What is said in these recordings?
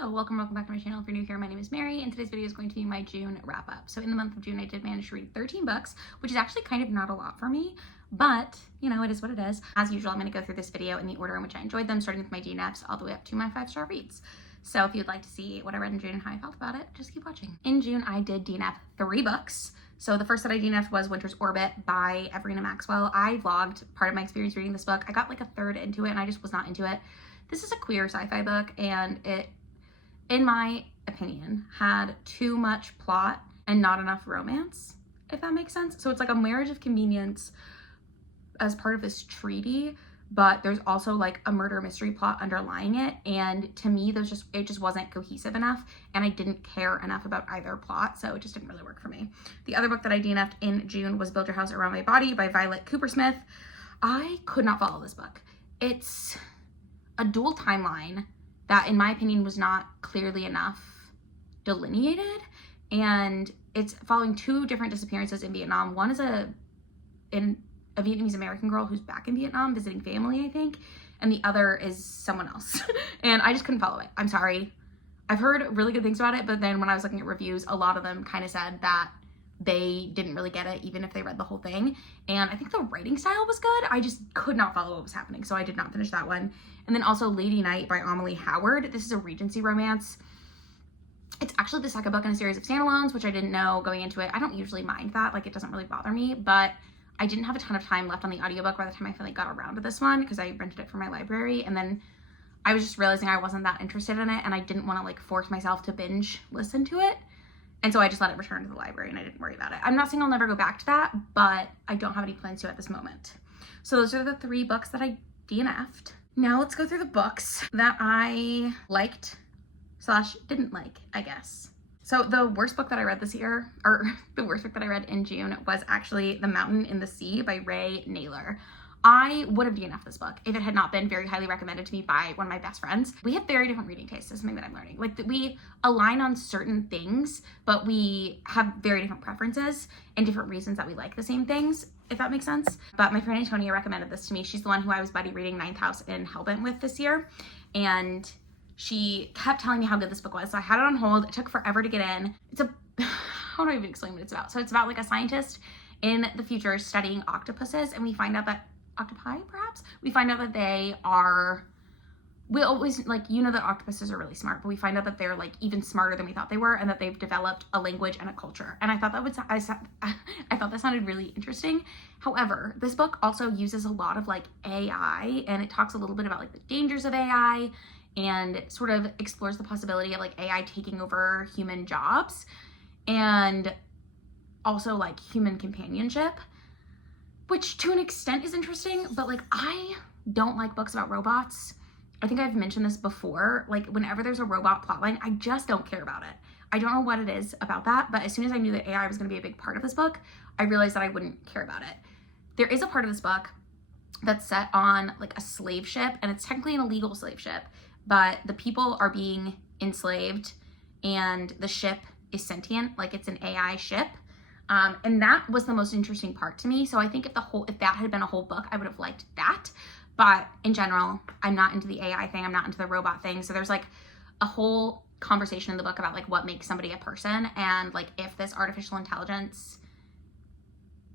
Hello, welcome back to my channel. If you're new here, my name is Mary, and today's video is going to be my June wrap up. So in the month of June, I did manage to read 13 books, which is actually kind of not a lot for me, but you know, it is what it is. As usual, I'm going to go through this video in the order in which I enjoyed them, starting with my DNFs all the way up to my 5-star reads. So if you'd like to see what I read in June and how I felt about it, just keep watching. In June, I did DNF 3 books. So the first that I DNF'd was Winter's Orbit by Everina Maxwell. I vlogged part of my experience reading this book. I got like a third into it and I just was not into it. This is a queer sci-fi book, and it, in my opinion, had too much plot and not enough romance, if that makes sense. So it's like a marriage of convenience as part of this treaty, but there's also like a murder mystery plot underlying it. And to me, it just wasn't cohesive enough, and I didn't care enough about either plot, so it just didn't really work for me. The other book that I DNF'd in June was Build Your House Around My Body by Violet Coopersmith. I could not follow this book. It's a dual timeline that, in my opinion, was not clearly enough delineated, and it's following 2 different disappearances in Vietnam. One is a Vietnamese American girl who's back in Vietnam visiting family, I think, and the other is someone else. And I just couldn't follow it. I'm sorry. I've heard really good things about it, but then when I was looking at reviews, a lot of them kind of said that they didn't really get it, even if they read the whole thing. And I think the writing style was good. I just could not follow what was happening, so I did not finish that one. And then also Lady Night by Amelie Howard. This is a Regency romance. It's actually the second book in a series of standalones, which I didn't know going into it. I don't usually mind that, like it doesn't really bother me, but I didn't have a ton of time left on the audiobook by the time I finally got around to this one, because I rented it from my library, and then I was just realizing I wasn't that interested in it, and I didn't want to like force myself to binge listen to it. And so I just let it return to the library and I didn't worry about it. I'm not saying I'll never go back to that, but I don't have any plans to at this moment. So those are the 3 books that I DNF'd. Now let's go through the books that I liked / didn't like, I guess. So the worst book that I read this year, or the worst book that I read in June, was actually The Mountain in the Sea by Ray Naylor. I would have DNF'd this book if it had not been very highly recommended to me by one of my best friends. We have very different reading tastes, is something that I'm learning. Like, we align on certain things, but we have very different preferences and different reasons that we like the same things, if that makes sense. But my friend Antonia recommended this to me. She's the one who I was buddy reading Ninth House and Hellbent with this year. And she kept telling me how good this book was. So I had it on hold. It took forever to get in. How do I even explain what it's about? So it's about like a scientist in the future studying octopuses, and we find out that octopi, perhaps? We find out that they are, we always, like, you know that octopuses are really smart, but we find out that they're like even smarter than we thought they were, and that they've developed a language and a culture. And I thought that sounded really interesting. However, this book also uses a lot of like AI, and it talks a little bit about like the dangers of AI, and sort of explores the possibility of like AI taking over human jobs, and also like human companionship, which to an extent is interesting, but like I don't like books about robots. I think I've mentioned this before. Like, whenever there's a robot plotline, I just don't care about it. I don't know what it is about that, but as soon as I knew that AI was going to be a big part of this book, I realized that I wouldn't care about it. There is a part of this book that's set on like a slave ship, and it's technically an illegal slave ship, but the people are being enslaved and the ship is sentient, like it's an AI ship. And that was the most interesting part to me. So I think if that had been a whole book, I would have liked that. But in general, I'm not into the AI thing. I'm not into the robot thing. So there's like a whole conversation in the book about like what makes somebody a person, and like if this artificial intelligence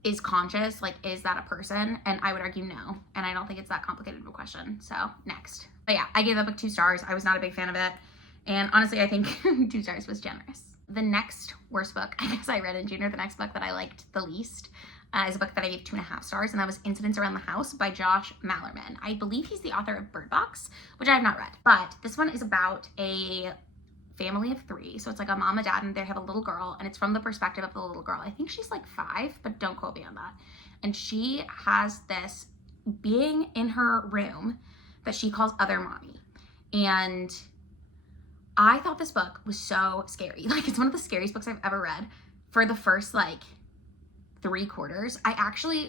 is conscious, like is that a person? And I would argue no. And I don't think it's that complicated of a question. So next. But yeah, I gave that book 2 stars. I was not a big fan of it. And honestly, I think 2 stars was generous. The next worst book I guess I read in June, or the next book that I liked the least, is a book that I gave 2.5 stars, and that was Incidents Around the House by Josh Malerman. I believe he's the author of Bird Box, which I have not read. But this one is about a family of 3. So it's like a mom, a dad, and they have a little girl, and it's from the perspective of the little girl. I think she's like 5, but don't quote me on that. And she has this being in her room that she calls Other Mommy. And I thought this book was so scary. Like, it's one of the scariest books I've ever read. For the first like 3 quarters,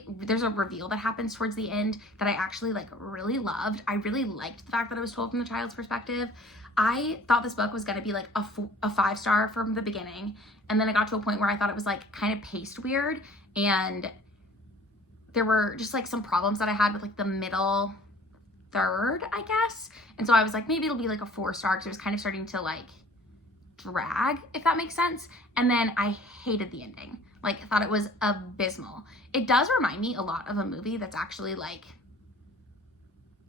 there's a reveal that happens towards the end that I actually like really loved. I really liked the fact that it was told from the child's perspective. I thought this book was going to be like a 5-star from the beginning, and then it got to a point where I thought it was like kind of paced weird, and there were just like some problems that I had with like the middle third, I guess. And so I was like, maybe it'll be like a 4-star because it was kind of starting to like drag, if that makes sense. And then I hated the ending. Like, I thought it was abysmal. It does remind me a lot of a movie that's actually like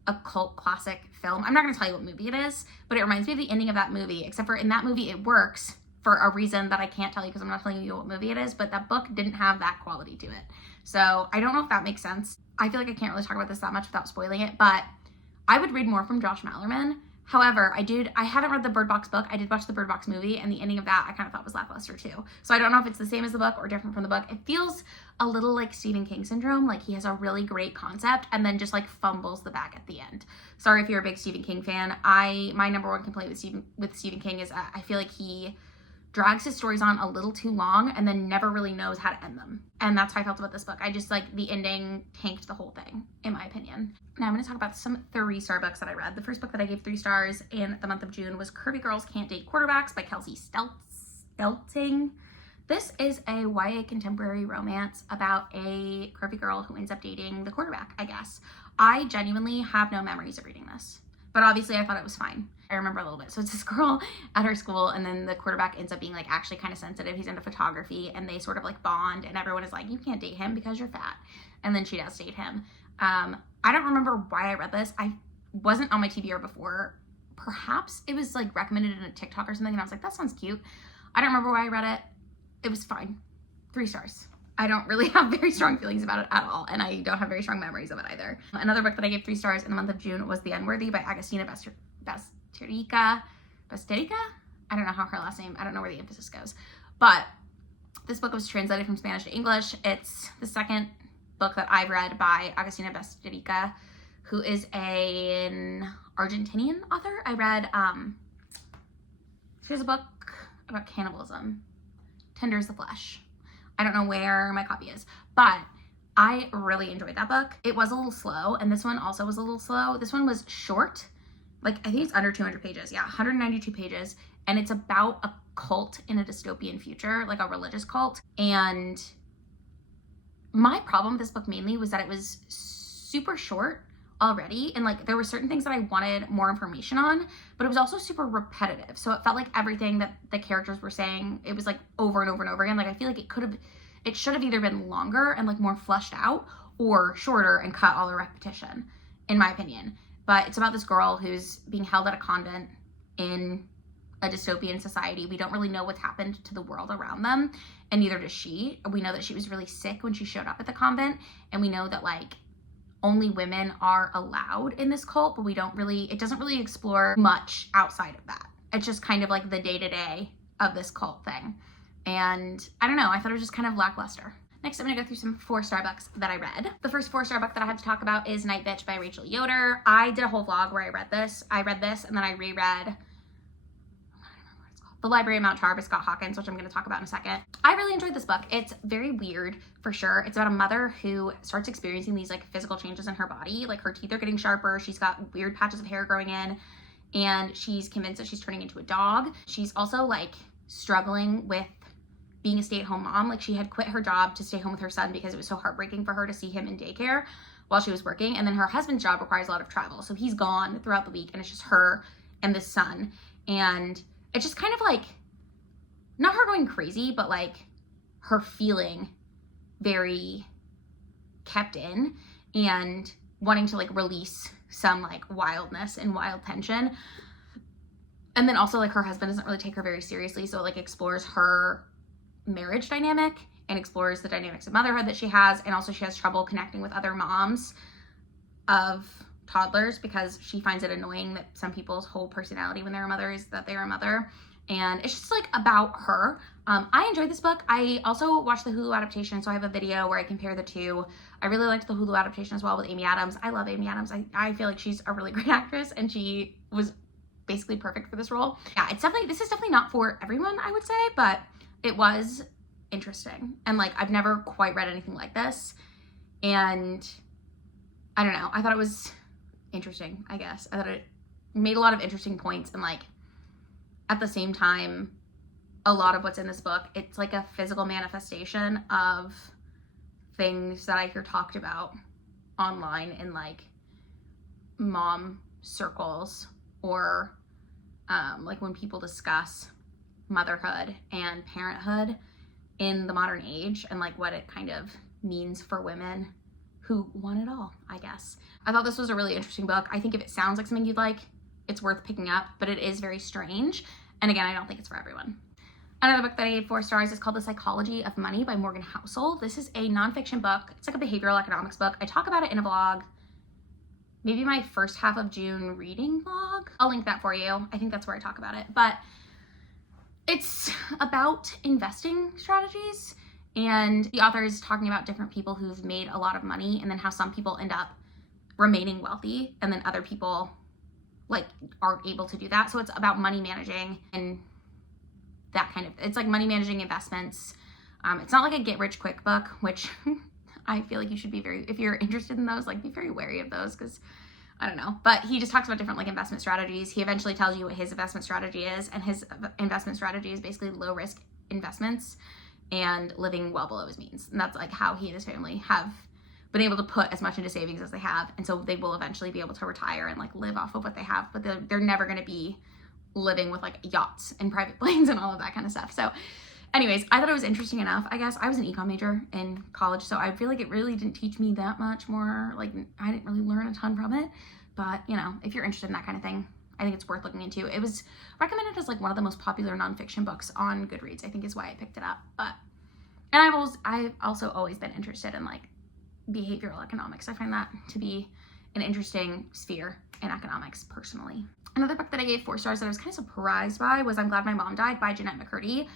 a cult classic film. I'm not going to tell you what movie it is, but it reminds me of the ending of that movie, except for in that movie it works for a reason that I can't tell you because I'm not telling you what movie it is, but that book didn't have that quality to it. So I don't know if that makes sense. I feel like I can't really talk about this that much without spoiling it, but I would read more from Josh Malerman. However, I haven't read the Bird Box book. I did watch the Bird Box movie, and the ending of that I kind of thought was lackluster too. So I don't know if it's the same as the book or different from the book. It feels a little like Stephen King syndrome, like he has a really great concept and then just like fumbles the bag at the end. Sorry if you're a big Stephen King fan. My number one complaint with Stephen King is I feel like he drags his stories on a little too long and then never really knows how to end them. And that's how I felt about this book. I just like the ending tanked the whole thing, in my opinion. Now I'm going to talk about some 3-star books that I read. The first book that I gave 3 stars in the month of June was Curvy Girls Can't Date Quarterbacks by Kelsey Stelting. This is a YA contemporary romance about a curvy girl who ends up dating the quarterback, I guess. I genuinely have no memories of reading this, but obviously I thought it was fine. I remember a little bit. So it's this girl at her school, and then the quarterback ends up being like actually kind of sensitive. He's into photography, and they sort of like bond, and everyone is like, you can't date him because you're fat. And then she does date him. I don't remember why I read this. I wasn't on my TBR before. Perhaps it was like recommended in a TikTok or something, and I was like, that sounds cute. I don't remember why I read it. It was fine. 3 stars. I don't really have very strong feelings about it at all, and I don't have very strong memories of it either. Another book that I gave 3 stars in the month of June was The Unworthy by Agostina Basterica. I don't know how her last name, I don't know where the emphasis goes. But this book was translated from Spanish to English. It's the second book that I've read by Agostina Basterica, who is an Argentinian author. I read, she has a book about cannibalism, Tender as the Flesh. I don't know where my copy is, but I really enjoyed that book. It was a little slow, and this one also was a little slow. This one was short, like I think it's under 200 pages. Yeah, 192 pages, and it's about a cult in a dystopian future, like a religious cult. And my problem with this book mainly was that it was super short already, and like there were certain things that I wanted more information on, but it was also super repetitive. So it felt like everything that the characters were saying, it was like over and over and over again. Like I feel like it should have either been longer and like more fleshed out, or shorter and cut all the repetition, in my opinion. But it's about this girl who's being held at a convent in a dystopian society. We don't really know what's happened to the world around them, and neither does she. We know that she was really sick when she showed up at the convent, and we know that like only women are allowed in this cult, but it doesn't really explore much outside of that. It's just kind of like the day-to-day of this cult thing. And I don't know, I thought it was just kind of lackluster. Next, I'm gonna go through some 4-star books that I read. The first 4-star book that I have to talk about is Night Bitch by Rachel Yoder. I did a whole vlog where I read this, and then I reread The Library of Mount Char by Scott Hawkins, which I'm going to talk about in a second. I really enjoyed this book. It's very weird, for sure. It's about a mother who starts experiencing these like physical changes in her body. Like her teeth are getting sharper. She's got weird patches of hair growing in, and she's convinced that she's turning into a dog. She's also like struggling with being a stay-at-home mom. Like she had quit her job to stay home with her son because it was so heartbreaking for her to see him in daycare while she was working. And then her husband's job requires a lot of travel. So he's gone throughout the week, and it's just her and this son. And it's just kind of like, not her going crazy, but like her feeling very kept in and wanting to like release some like wildness and wild tension. And then also like her husband doesn't really take her very seriously. So it like explores her marriage dynamic and explores the dynamics of motherhood that she has. And also she has trouble connecting with other moms of toddlers because she finds it annoying that some people's whole personality when they're a mother is that they're a mother. And it's just like about her. I enjoyed this book. I also watched the Hulu adaptation, so I have a video where I compare the two. I really liked the Hulu adaptation as well with Amy Adams. I love Amy Adams. I feel like she's a really great actress, and she was basically perfect for this role. Yeah, this is definitely not for everyone, I would say, but it was interesting. And like, I've never quite read anything like this. And I don't know, I thought it was interesting, I guess. I thought it made a lot of interesting points, and like, at the same time, a lot of what's in this book, it's like a physical manifestation of things that I hear talked about online, and like mom circles or like when people discuss motherhood and parenthood in the modern age and like what it kind of means for women who want it all, I guess. I thought this was a really interesting book. I think if it sounds like something you'd like, it's worth picking up, but it is very strange. And again, I don't think it's for everyone. Another book that I gave 4 stars is called The Psychology of Money by Morgan Housel. This is a nonfiction book. It's like a behavioral economics book. I talk about it in a vlog, maybe my first half of June reading vlog. I'll link that for you. I think that's where I talk about it. But it's about investing strategies, and the author is talking about different people who've made a lot of money and then how some people end up remaining wealthy and then other people like aren't able to do that. So it's about money managing and that kind of, it's like money managing investments. It's not like a get rich quick book, which I feel like you should be very, if you're interested in those, like be very wary of those because I don't know. But he just talks about different like investment strategies. He eventually tells you what his investment strategy is, and his investment strategy is basically low risk investments and living well below his means. And that's like how he and his family have been able to put as much into savings as they have. And so they will eventually be able to retire and like live off of what they have, but they're never going to be living with like yachts and private planes and all of that kind of stuff. So anyways, I thought it was interesting enough. I guess I was an econ major in college, so I feel like it really didn't teach me that much more. Like I didn't really learn a ton from it, but you know, if you're interested in that kind of thing, I think it's worth looking into. It was recommended as like one of the most popular nonfiction books on Goodreads, I think is why I picked it up. But, and I've also always been interested in like behavioral economics. I find that to be an interesting sphere in economics personally. Another book that I gave 4 stars that I was kind of surprised by was I'm Glad My Mom Died by Jennette McCurdy.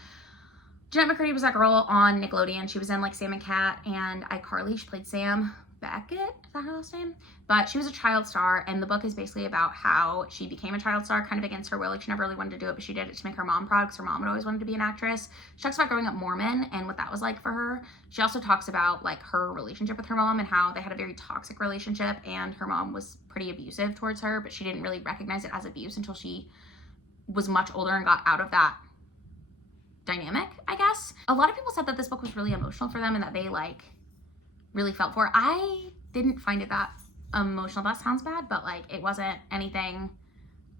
Jennette McCurdy was that girl on Nickelodeon. She was in like Sam and Cat and iCarly. She played Sam Beckett, is that her last name? But she was a child star, and the book is basically about how she became a child star kind of against her will. Like she never really wanted to do it, but she did it to make her mom proud because her mom had always wanted to be an actress. She talks about growing up Mormon and what that was like for her. She also talks about like her relationship with her mom and how they had a very toxic relationship, and her mom was pretty abusive towards her, but she didn't really recognize it as abuse until she was much older and got out of that dynamic, I guess. A lot of people said that this book was really emotional for them and that they like really felt for it. I didn't find it that emotional. That sounds bad, but like it wasn't anything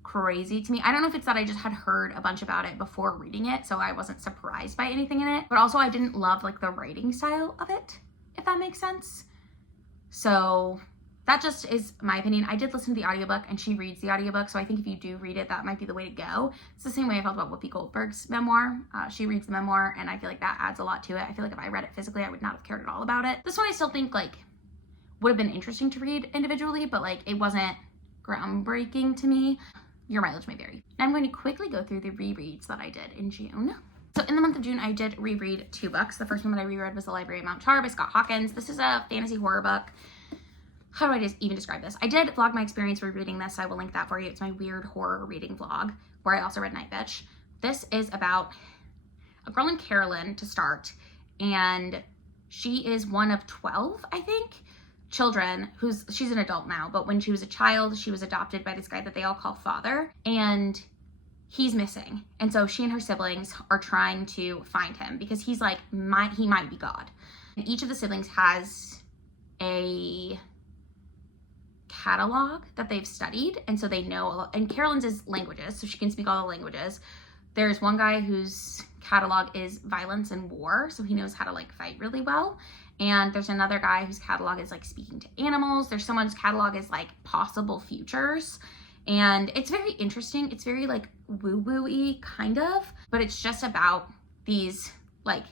crazy to me. I don't know if it's that I just had heard a bunch about it before reading it, so I wasn't surprised by anything in it, but also I didn't love like the writing style of it, if that makes sense. So that just is my opinion. I did listen to the audiobook, and she reads the audiobook, so I think if you do read it, that might be the way to go. It's the same way I felt about Whoopi Goldberg's memoir. She reads the memoir, and I feel like that adds a lot to it. I feel like if I read it physically, I would not have cared at all about it. This one I still think like would have been interesting to read individually, but like it wasn't groundbreaking to me. Your mileage may vary. Now I'm going to quickly go through the rereads that I did in June. So in the month of June, I did reread 2 books. The first one that I reread was The Library of Mount Char by Scott Hawkins. This is a fantasy horror book. How do I just even describe this? I did vlog my experience rereading this. I will link that for you. It's my weird horror reading vlog where I also read Night Bitch. This is about a girl named Carolyn to start, and she is one of 12, I think, children she's an adult now, but when she was a child, she was adopted by this guy that they all call Father, and he's missing. And so she and her siblings are trying to find him because he's like, he might be God. And each of the siblings has a catalog that they've studied, and so they know, and Carolyn's is languages, so she can speak all the languages. There's one guy whose catalog is violence and war, so he knows how to like fight really well. And there's another guy whose catalog is like speaking to animals. There's someone whose catalog is like possible futures. And it's very interesting. It's very like woo-woo-y kind of, but it's just about these like,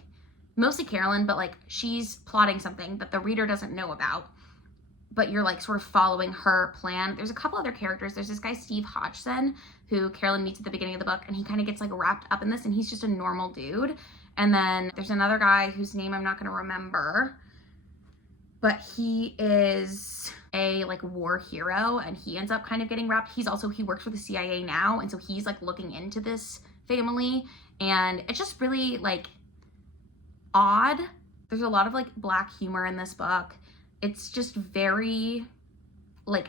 mostly Carolyn, but like she's plotting something that the reader doesn't know about, but you're like sort of following her plan. There's a couple other characters. There's this guy, Steve Hodgson, who Carolyn meets at the beginning of the book, and he kind of gets like wrapped up in this, and he's just a normal dude. And then there's another guy whose name I'm not going to remember, but he is a like war hero, and he ends up kind of getting wrapped. He works for the CIA now, and so he's like looking into this family, and it's just really like odd. There's a lot of like black humor in this book. It's just very like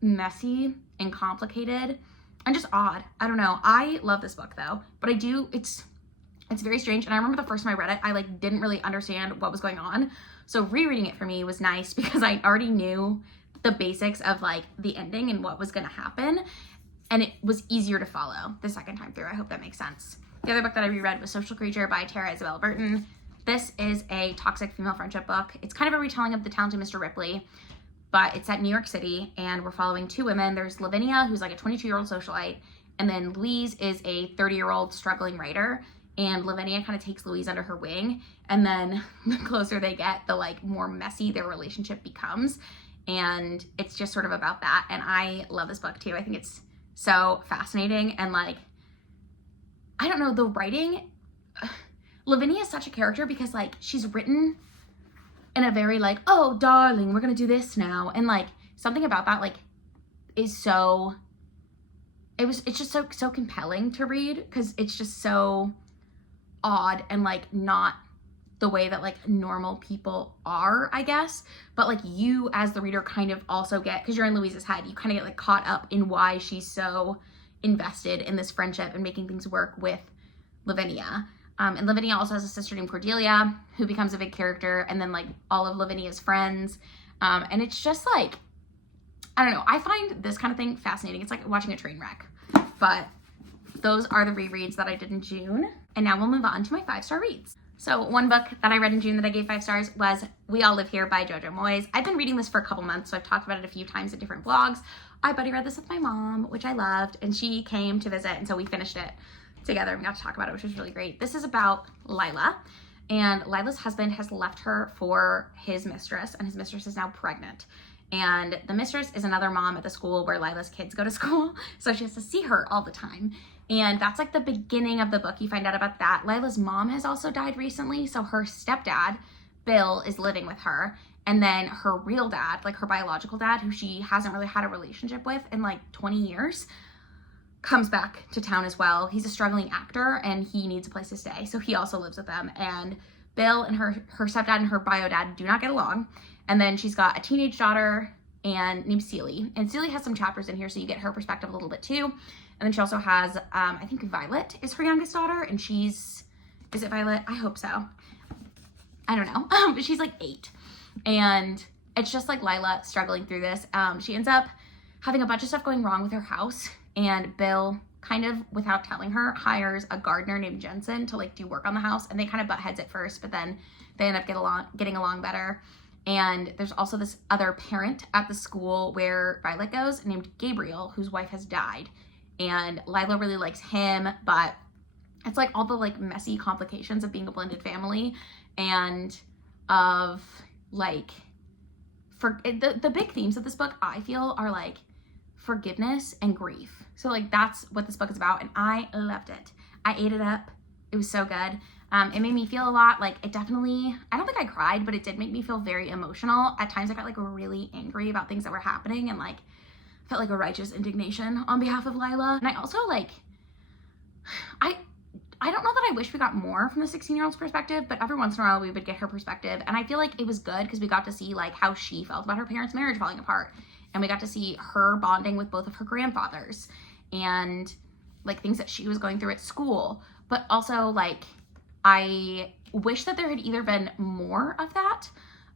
messy and complicated and just odd. I don't know. I love this book though, but it's very strange. And I remember the first time I read it, I like didn't really understand what was going on. So rereading it for me was nice because I already knew the basics of like the ending and what was going to happen. And it was easier to follow the second time through. I hope that makes sense. The other book that I reread was Social Creature by Tara Isabel Burton. This is a toxic female friendship book. It's kind of a retelling of The Talented Mr. Ripley, but it's at New York City, and we're following two women. There's Lavinia, who's like a 22-year-old socialite, and then Louise is a 30-year-old struggling writer, and Lavinia kind of takes Louise under her wing, and then the closer they get, the like more messy their relationship becomes, and it's just sort of about that. And I love this book too. I think it's so fascinating, and like, I don't know, the writing, Lavinia is such a character because like she's written in a very like, oh darling, we're gonna do this now, and like something about that like is so, it's just so compelling to read because it's just so odd and like not the way that like normal people are, I guess, but like you as the reader kind of also get, because you're in Louise's head, you kind of get like caught up in why she's so invested in this friendship and making things work with Lavinia. And Lavinia also has a sister named Cordelia who becomes a big character, and then like all of Lavinia's friends. And it's just like, I don't know, I find this kind of thing fascinating. It's like watching a train wreck. But those are the rereads that I did in June. And now we'll move on to my 5-star reads. So one book that I read in June that I gave 5 stars was We All Live Here by Jojo Moyes. I've been reading this for a couple months, so I've talked about it a few times in different vlogs. I buddy read this with my mom, which I loved, and she came to visit, and so we finished it together and got to talk about it, which was really great. This is about Lila, and Lila's husband has left her for his mistress, and his mistress is now pregnant. And the mistress is another mom at the school where Lila's kids go to school, so she has to see her all the time. And that's like the beginning of the book. You find out about that. Lila's mom has also died recently, so her stepdad, Bill, is living with her. And then her real dad, like her biological dad, who she hasn't really had a relationship with in like 20 years, comes back to town as well. He's a struggling actor and he needs a place to stay, so he also lives with them. And Bill and her stepdad and her bio dad do not get along. And then she's got a teenage daughter named Celie. And Celie has some chapters in here, so you get her perspective a little bit too. And then she also has, I think Violet is her youngest daughter, and is it Violet? I hope so. I don't know, but she's like 8. And it's just like Lila struggling through this. She ends up having a bunch of stuff going wrong with her house, and Bill, kind of without telling her, hires a gardener named Jensen to like do work on the house, and they kind of butt heads at first, but then they end up getting along better. And there's also this other parent at the school where Violet goes named Gabriel, whose wife has died. And Lila really likes him, but it's like all the like messy complications of being a blended family and of like, the big themes of this book, I feel, are like forgiveness and grief. So like that's what this book is about, and I loved it. I ate it up. It was so good. It made me feel a lot. Like it definitely, I don't think I cried, but it did make me feel very emotional. At times I got like really angry about things that were happening, and like felt like a righteous indignation on behalf of Lila. And I also like, I don't know that I wish we got more from the 16-year-old's perspective, but every once in a while we would get her perspective. And I feel like it was good because we got to see like how she felt about her parents' marriage falling apart. And we got to see her bonding with both of her grandfathers and like things that she was going through at school. But also like, I wish that there had either been more of that.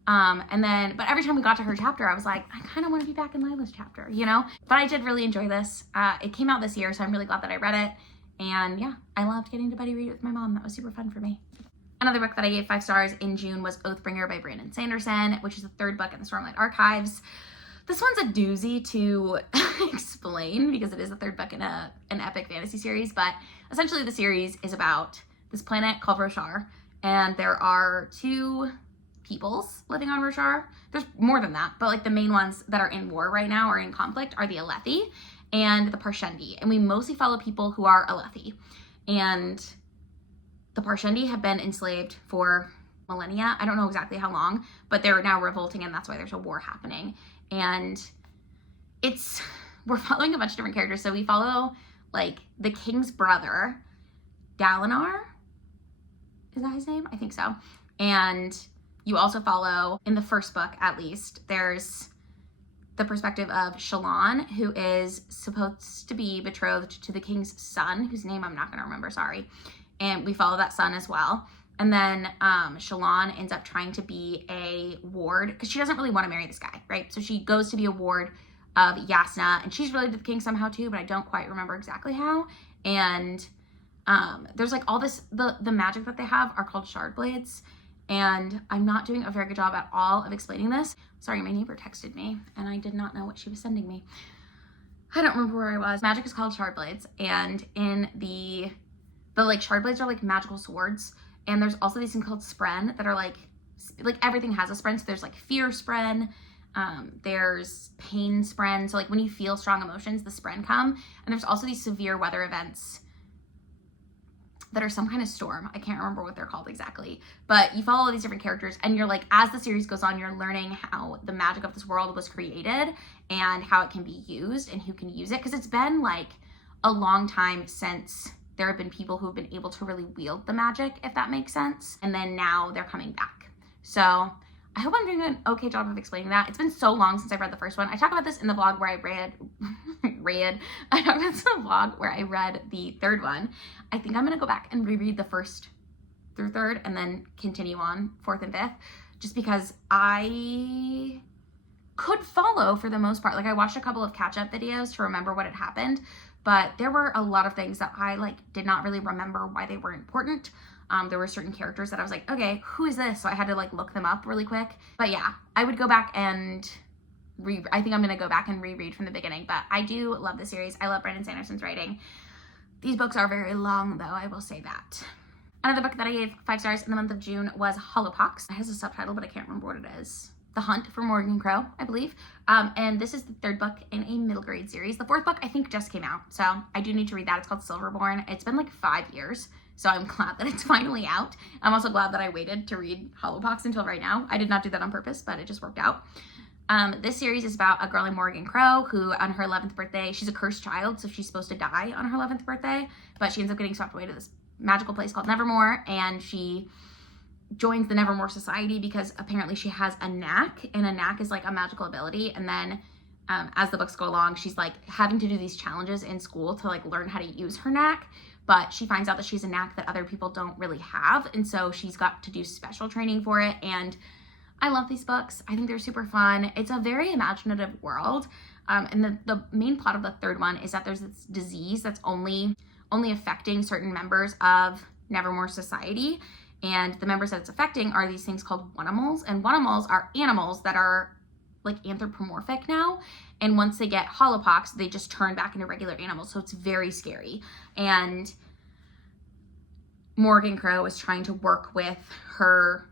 But every time we got to her chapter, I was like, I kind of want to be back in Lila's chapter, you know? But I did really enjoy this. It came out this year, so I'm really glad that I read it. And yeah, I loved getting to buddy read it with my mom. That was super fun for me. Another book that I gave 5 stars in June was Oathbringer by Brandon Sanderson, which is the 3rd book in the Stormlight Archives. This one's a doozy to explain because it is the 3rd book in an epic fantasy series, but essentially the series is about this planet called Roshar, and there are 2 peoples living on Roshar. There's more than that, but like the main ones that are in war right now or in conflict are the Alethi and the Parshendi, and we mostly follow people who are Alethi. And the Parshendi have been enslaved for millennia. I don't know exactly how long, but they're now revolting, and that's why there's a war happening. And we're following a bunch of different characters. So we follow like the king's brother, Dalinar. Is that his name? I think so. And you also follow, in the 1st book at least, there's the perspective of Shallan, who is supposed to be betrothed to the king's son, whose name I'm not going to remember, sorry. And we follow that son as well. And then Shallan ends up trying to be a ward because she doesn't really want to marry this guy, right? So she goes to be a ward of Yasna, and she's related to the king somehow too, but I don't quite remember exactly how. And there's like all this, the magic that they have are called shard blades, and I'm not doing a very good job at all of explaining this. Sorry, my neighbor texted me and I did not know what she was sending me. I don't remember where I was. Magic is called shard blades, and in the like shard blades are like magical swords. And there's also these things called spren that are like everything has a spren. So there's like fear spren, there's pain spren. So like when you feel strong emotions, the spren come. And there's also these severe weather events that are some kind of storm. I can't remember what they're called exactly. But you follow all these different characters, and you're like, as the series goes on, you're learning how the magic of this world was created and how it can be used and who can use it. Because it's been like a long time since there have been people who have been able to really wield the magic, if that makes sense. And then now they're coming back. So I hope I'm doing an okay job of explaining that. It's been so long since I've read the first one. I talk about this in the vlog where I I talk about this in the vlog where I read the third one. I think I'm gonna go back and reread the first through third and then continue on fourth and fifth, just because I could follow for the most part. Like I watched a couple of catch-up videos to remember what had happened, but there were a lot of things that I like did not really remember why they were important. There were certain characters that I was like, okay, who is this? So I had to like look them up really quick. But yeah, I would go back and I think I'm gonna go back and reread from the beginning, but I do love the series. I love Brandon Sanderson's writing. These books are very long though, I will say that. Another book that I gave 5 stars in the month of June was Hollowpox. It has a subtitle, but I can't remember what it is. The Hunt for Morgan Crow, I believe. And this is the third book in a middle grade series. The fourth book I think just came out, so I do need to read that. It's called Silverborn. It's been like 5 years, so I'm glad that it's finally out. I'm also glad that I waited to read Hollowpox until right now. I did not do that on purpose, but it just worked out. This series is about a girl named Morgan Crow who on her 11th birthday, she's a cursed child, so she's supposed to die on her 11th birthday, but she ends up getting swept away to this magical place called Nevermore, and she joins the Nevermore Society because apparently she has a knack, and a knack is like a magical ability. And then as the books go along, she's like having to do these challenges in school to like learn how to use her knack, but she finds out that she's a knack that other people don't really have, and so she's got to do special training for it. And I love these books. I think they're super fun. It's a very imaginative world. And the main plot of the third one is that there's this disease that's only affecting certain members of Nevermore Society. And the members that it's affecting are these things called Wunimals. And Wunimals are animals that are like anthropomorphic now. And once they get Hollowpox, they just turn back into regular animals. So it's very scary. And Morgan Crow is trying to work with her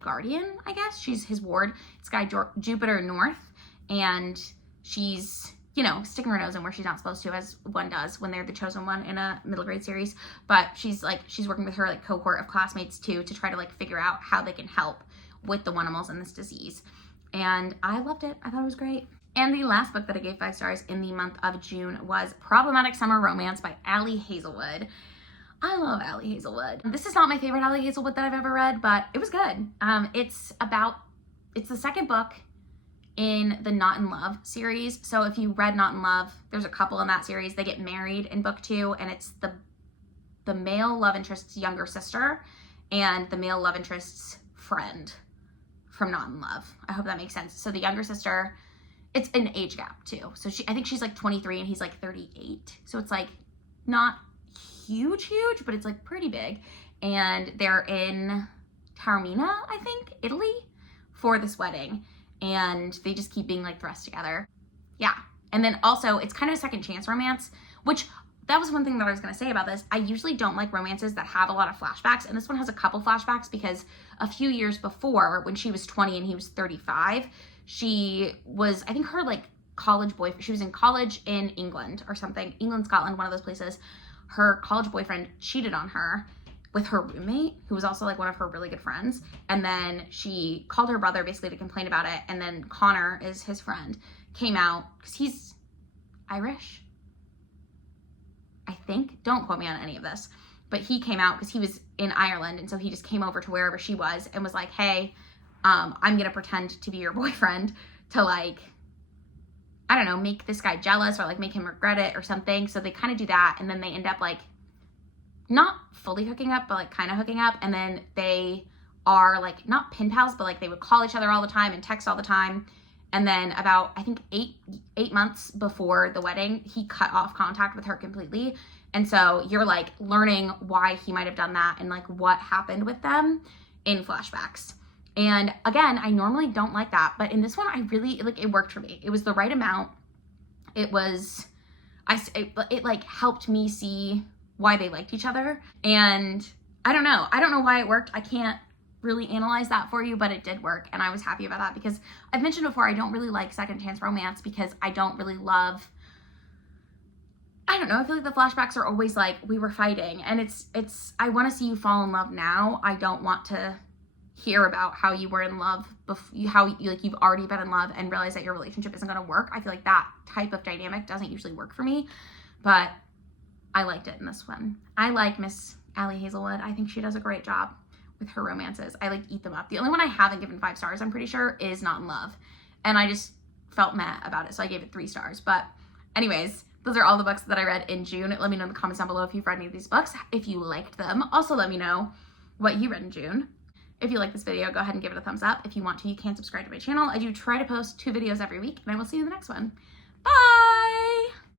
guardian, I guess. She's his ward. It's guy Jupiter North. And she's, you know, sticking her nose in where she's not supposed to, as one does when they're the chosen one in a middle grade series. But she's working with her like cohort of classmates too to try to like figure out how they can help with the Wunimals and this disease. And I loved it. I thought it was great. And the last book that I gave 5 stars in the month of June was Problematic Summer Romance by Ali Hazelwood. I love Ali Hazelwood. This is not my favorite Ali Hazelwood that I've ever read, but it was good. It's the second book in the Not in Love series. So if you read Not in Love, there's a couple in that series. They get married in book 2, and it's the male love interest's younger sister and the male love interest's friend from Not in Love. I hope that makes sense. So the younger sister, it's an age gap too. So I think she's like 23 and he's like 38. So it's like not huge, but it's like pretty big. And they're in Taormina, I think, Italy, for this wedding. And they just keep being like thrust together. Yeah. And then also it's kind of a second chance romance, which that was one thing that I was going to say about this. I usually don't like romances that have a lot of flashbacks. And this one has a couple flashbacks because a few years before, when she was 20 and he was 35, she was, I think her like college boyfriend, she was in college in England or something, England, Scotland, one of those places. Her college boyfriend cheated on her with her roommate, who was also like one of her really good friends. And then she called her brother basically to complain about it. And then Connor is his friend, came out because he's Irish, I think. Don't quote me on any of this, but he came out because he was in Ireland. And so he just came over to wherever she was and was like, hey, I'm going to pretend to be your boyfriend to like, I don't know, make this guy jealous or like make him regret it or something. So they kind of do that. And then they end up like not fully hooking up, but like kind of hooking up. And then they are like not pen pals, but like they would call each other all the time and text all the time. And then about, I think 8 months before the wedding, he cut off contact with her completely. And so you're like learning why he might have done that and like what happened with them in flashbacks. And again, I normally don't like that, but in this one, I really, like, it worked for me. It was the right amount. It was, it like helped me see why they liked each other. And I don't know why it worked. I can't really analyze that for you, but it did work. And I was happy about that because I've mentioned before, I don't really like second chance romance because I don't really love, I don't know, I feel like the flashbacks are always like, we were fighting, and it's, I want to see you fall in love now. I don't want to hear about how you were in love, how you, like, you've already been in love and realize that your relationship isn't going to work. I feel like that type of dynamic doesn't usually work for me, but I liked it in this one. I like Miss Allie Hazelwood. I think she does a great job with her romances. I like eat them up. The only one I haven't given 5 stars, I'm pretty sure, is Not in Love. And I just felt meh about it, so I gave it 3 stars. But anyways, those are all the books that I read in June. Let me know in the comments down below if you've read any of these books, if you liked them. Also, let me know what you read in June. If you like this video, go ahead and give it a thumbs up. If you want to, you can subscribe to my channel. I do try to post 2 videos every week, and I will see you in the next one. Bye!